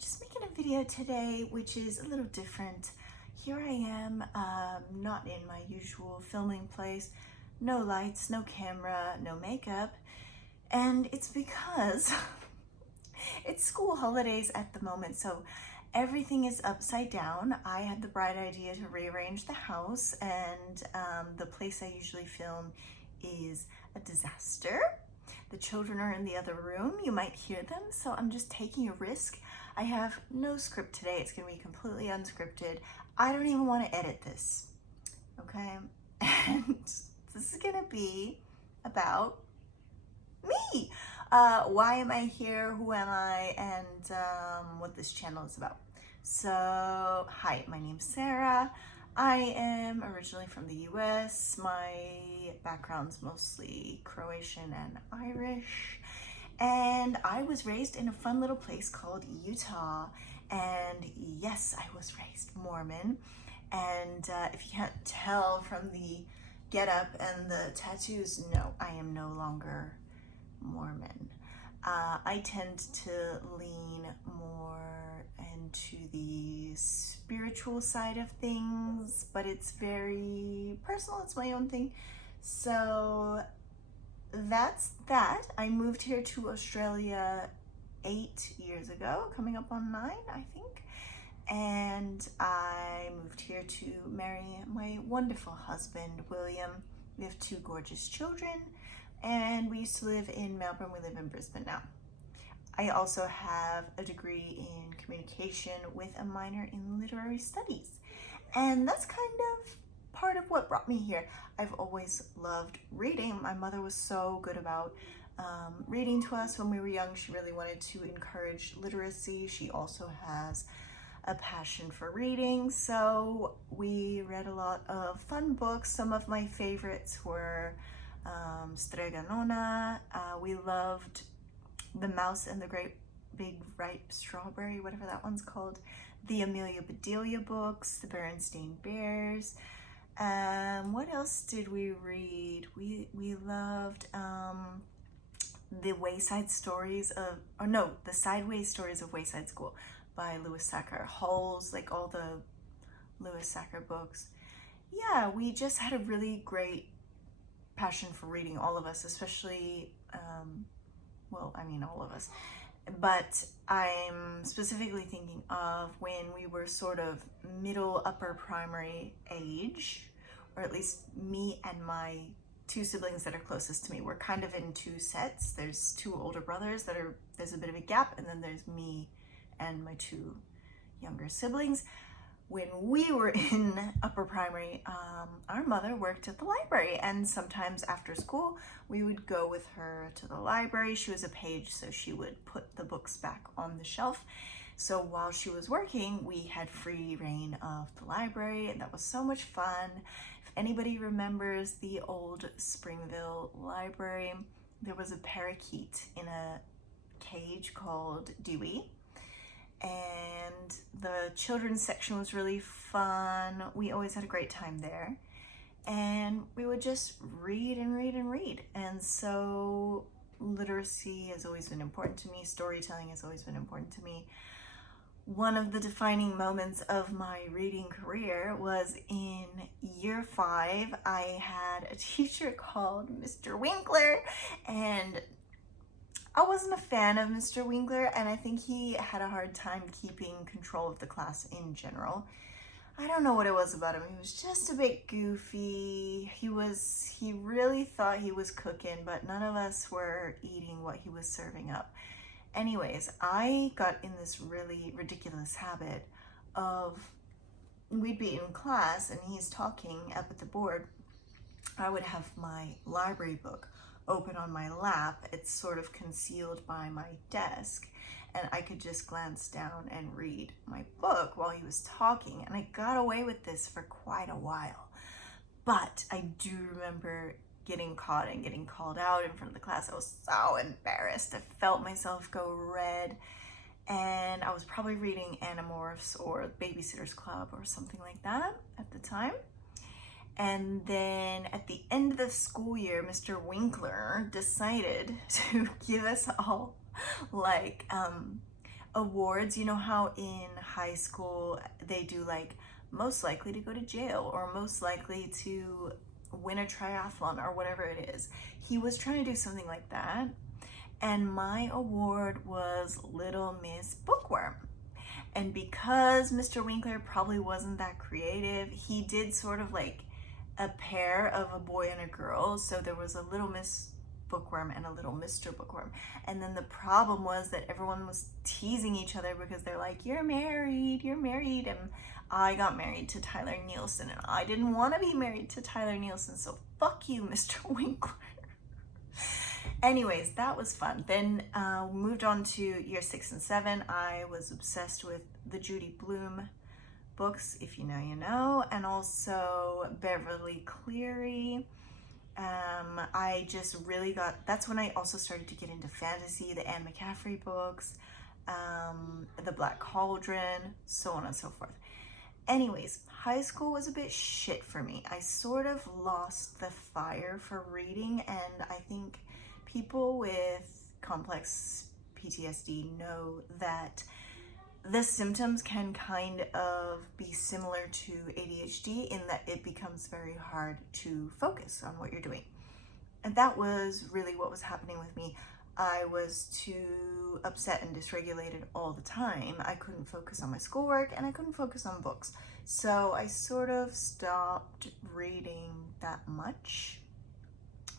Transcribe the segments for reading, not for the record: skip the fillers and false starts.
Just making a video today, which is a little different. Here I am, not in my usual filming place, no lights, no camera, no makeup, and it's because it's school holidays at the moment, so everything is upside down. I had the bright idea to rearrange the house, and the place I usually film is a disaster. The children are in the other room. You might hear them, so I'm just taking a risk. I have no script today. It's gonna be completely unscripted. I don't even want to edit this, okay? And this is gonna be about me. Why am I here? Who am I? And what this channel is about. So, hi, my name's Sarah. I am originally from the US. My background's mostly Croatian and Irish. And I was raised in a fun little place called Utah. And yes, I was raised Mormon. And if you can't tell from the getup and the tattoos, no, I am no longer Mormon. I tend to lean more into the spiritual side of things, but it's very personal. It's my own thing. So that's that. I moved here to Australia 8 years ago, coming up on 9, I think. And I moved here to marry my wonderful husband, William. We have 2 gorgeous children, and we used to live in Melbourne. We live in Brisbane now. I also have a degree in communication with a minor in literary studies. And that's kind of part of what brought me here. I've always loved reading. My mother was so good about reading to us when we were young. She really wanted to encourage literacy. She also has a passion for reading, so we read a lot of fun books. Some of my favorites were Strega Nona. We loved The Mouse and the Great Big Ripe Strawberry, whatever that one's called. The Amelia Bedelia books, the Berenstain Bears. What else did we read? We loved the Wayside Stories of, or no, the Sideways Stories of Wayside School by Louis Sachar. Holes, like all the Louis Sachar books. Yeah, we just had a really great passion for reading, all of us, especially, well, I mean all of us, but I'm specifically thinking of when we were sort of middle, upper primary age, or at least me and my 2 siblings that are closest to me. We're kind of in 2 sets. There's 2 older brothers there's a bit of a gap, and then there's me and my 2 younger siblings. When we were in upper primary, our mother worked at the library, and sometimes after school we would go with her to the library. She was a page, so she would put the books back on the shelf. So while she was working, we had free reign of the library, and that was so much fun. If anybody remembers the old Springville library, there was a parakeet in a cage called Dewey. And the children's section was really fun. We always had a great time there. And we would just read and read and read. And so literacy has always been important to me. Storytelling has always been important to me. One of the defining moments of my reading career was in year 5. I had a teacher called Mr. Winkler, and I wasn't a fan of Mr. Winkler, and I think he had a hard time keeping control of the class in general. I don't know what it was about him. He was just a bit goofy. He really thought he was cooking, but none of us were eating what he was serving up. Anyways, I got in this really ridiculous habit of, we'd be in class and he's talking up at the board. I would have my library book open on my lap. It's sort of concealed by my desk, and I could just glance down and read my book while he was talking, and I got away with this for quite a while. But I do remember getting caught and getting called out in front of the class. I was so embarrassed. I felt myself go red, and I was probably reading Animorphs or Babysitter's Club or something like that at the time. And then at the end of the school year, Mr. Winkler decided to give us all like awards. You know how in high school they do like most likely to go to jail or most likely to win a triathlon or whatever it is. He was trying to do something like that. And my award was Little Miss Bookworm. And because Mr. Winkler probably wasn't that creative, he did sort of like a pair of a boy and a girl. So there was a Little Miss Bookworm and a Little Mr. Bookworm. And then the problem was that everyone was teasing each other because they're like, you're married. And I got married to Tyler Nielsen, and I didn't want to be married to Tyler Nielsen, so fuck you, Mr. Winkler. Anyways, that was fun. Then moved on to year 6 and 7. I was obsessed with the Judy Blume books, If You Know, You Know, and also Beverly Cleary. I just really that's when I also started to get into fantasy, the Anne McCaffrey books, the Black Cauldron, so on and so forth. Anyways, high school was a bit shit for me. I sort of lost the fire for reading, and I think people with complex PTSD know that the symptoms can kind of be similar to ADHD in that it becomes very hard to focus on what you're doing. And that was really what was happening with me. I was too upset and dysregulated all the time. I couldn't focus on my schoolwork and I couldn't focus on books. So I sort of stopped reading that much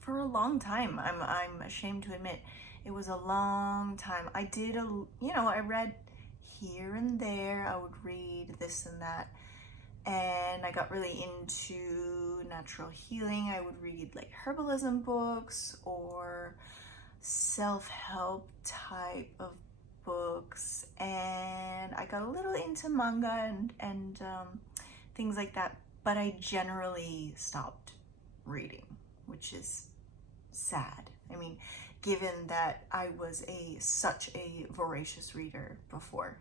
for a long time. I'm ashamed to admit it was a long time. I did I read here and there. I would read this and that, and I got really into natural healing. I would read like herbalism books or self-help type of books, and I got a little into manga and things like that, but I generally stopped reading, which is sad. I mean, given that I was such a voracious reader before,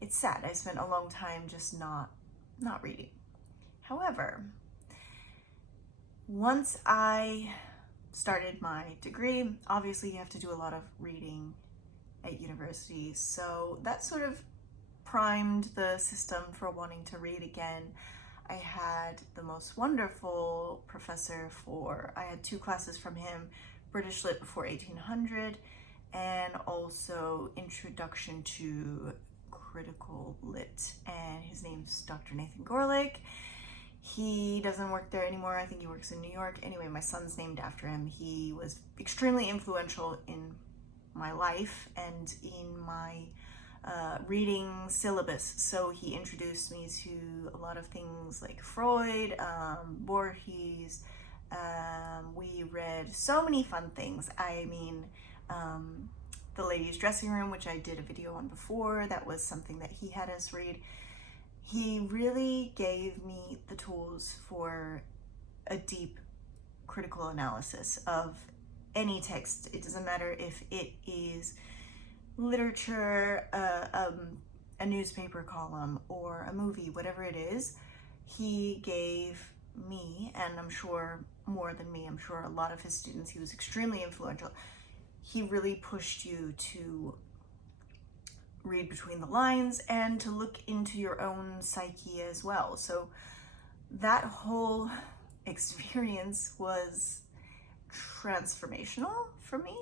it's sad. I spent a long time just not reading. However, once I started my degree, obviously you have to do a lot of reading at university, so that sort of primed the system for wanting to read again. I had the most wonderful professor I had 2 classes from him, British Lit before 1800 and also Introduction to Critical Lit, and his name's Dr. Nathan Gorlick. He doesn't work there anymore. I think he works in New York. Anyway, my son's named after him. He was extremely influential in my life and in my reading syllabus. So he introduced me to a lot of things like Freud, Borges. We read so many fun things. I mean, The Ladies' Dressing Room, which I did a video on before. That was something that he had us read. He really gave me the tools for a deep critical analysis of any text. It doesn't matter if it is literature, a newspaper column, or a movie, whatever it is. He gave me, and I'm sure more than me, I'm sure a lot of his students, he was extremely influential. He really pushed you to read between the lines and to look into your own psyche as well. So that whole experience was transformational for me.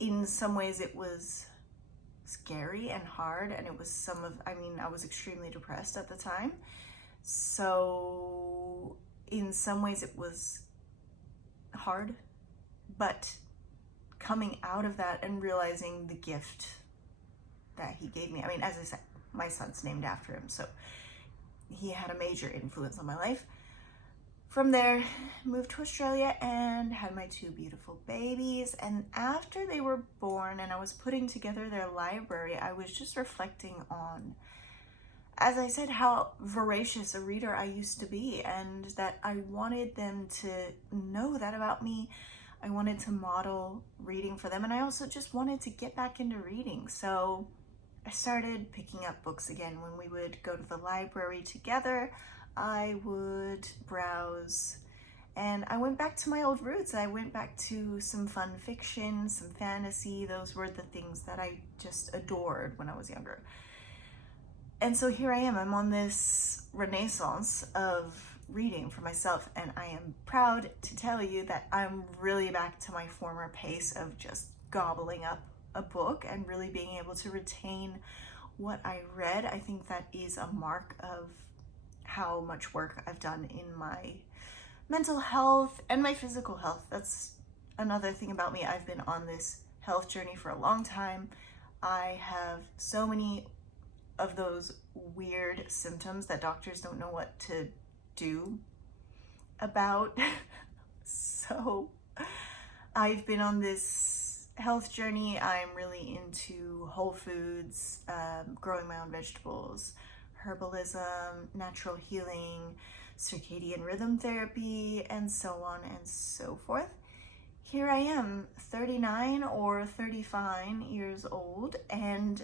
In some ways it was scary and hard, and it was I was extremely depressed at the time. So in some ways it was hard, but coming out of that and realizing the gift that he gave me. I mean, as I said, my son's named after him, so he had a major influence on my life. From there, moved to Australia and had my 2 beautiful babies. And after they were born and I was putting together their library, I was just reflecting on, as I said, how voracious a reader I used to be, and that I wanted them to know that about me. I wanted to model reading for them, and I also just wanted to get back into reading. So I started picking up books again. When we would go to the library together, I would browse and I went back to my old roots. I went back to some fun fiction, some fantasy. Those were the things that I just adored when I was younger. And so here I am. I'm on this renaissance of reading for myself, and I am proud to tell you that I'm really back to my former pace of just gobbling up a book and really being able to retain what I read. I think that is a mark of how much work I've done in my mental health and my physical health. That's another thing about me. I've been on this health journey for a long time. I have so many of those weird symptoms that doctors don't know what to do about. So I've been on this health journey. I'm really into whole foods, growing my own vegetables, herbalism, natural healing, circadian rhythm therapy, and so on and so forth. Here I am, 39 or 35 years old, and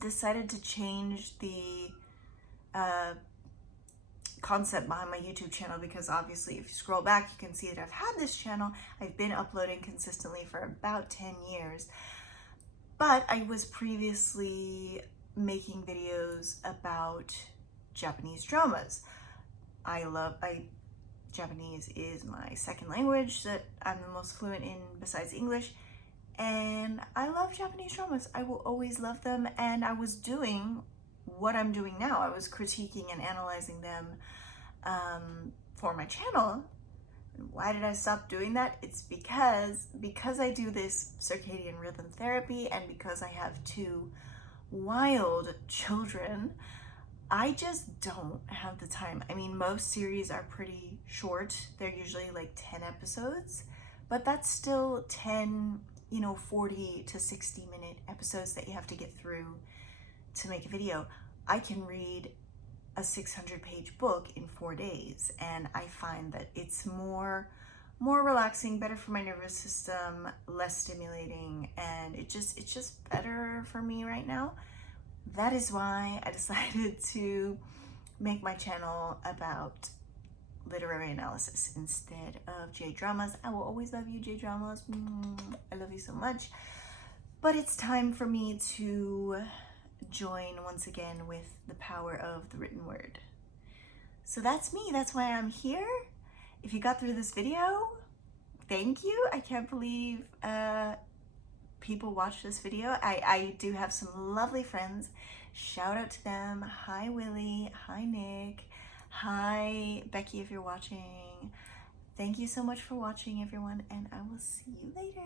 decided to change the concept behind my YouTube channel, because obviously if you scroll back you can see that I've had this channel. I've been uploading consistently for about 10 years, but I was previously making videos about Japanese dramas. Japanese is my second language that I'm the most fluent in besides English, and I love Japanese dramas. I will always love them, and I was doing what I'm doing now. I was critiquing and analyzing them for my channel. Why did I stop doing that? It's because I do this circadian rhythm therapy, and because I have two wild children, I just don't have the time. I mean, most series are pretty short. They're usually like 10 episodes, but that's still 10, 40 to 60 minute episodes that you have to get through to make a video. I can read a 600-page book in 4 days, and I find that it's more relaxing, better for my nervous system, less stimulating, and it's just better for me right now. That is why I decided to make my channel about literary analysis instead of J-dramas. I will always love you, J-dramas. I love you so much. But it's time for me to join once again with the power of the written word. So that's me. That's why I'm here. If you got through this video, thank you. I can't believe people watch this video. I do have some lovely friends. Shout out to them. Hi Willie, hi Nick, hi Becky if you're watching. Thank you so much for watching, everyone, and I will see you later.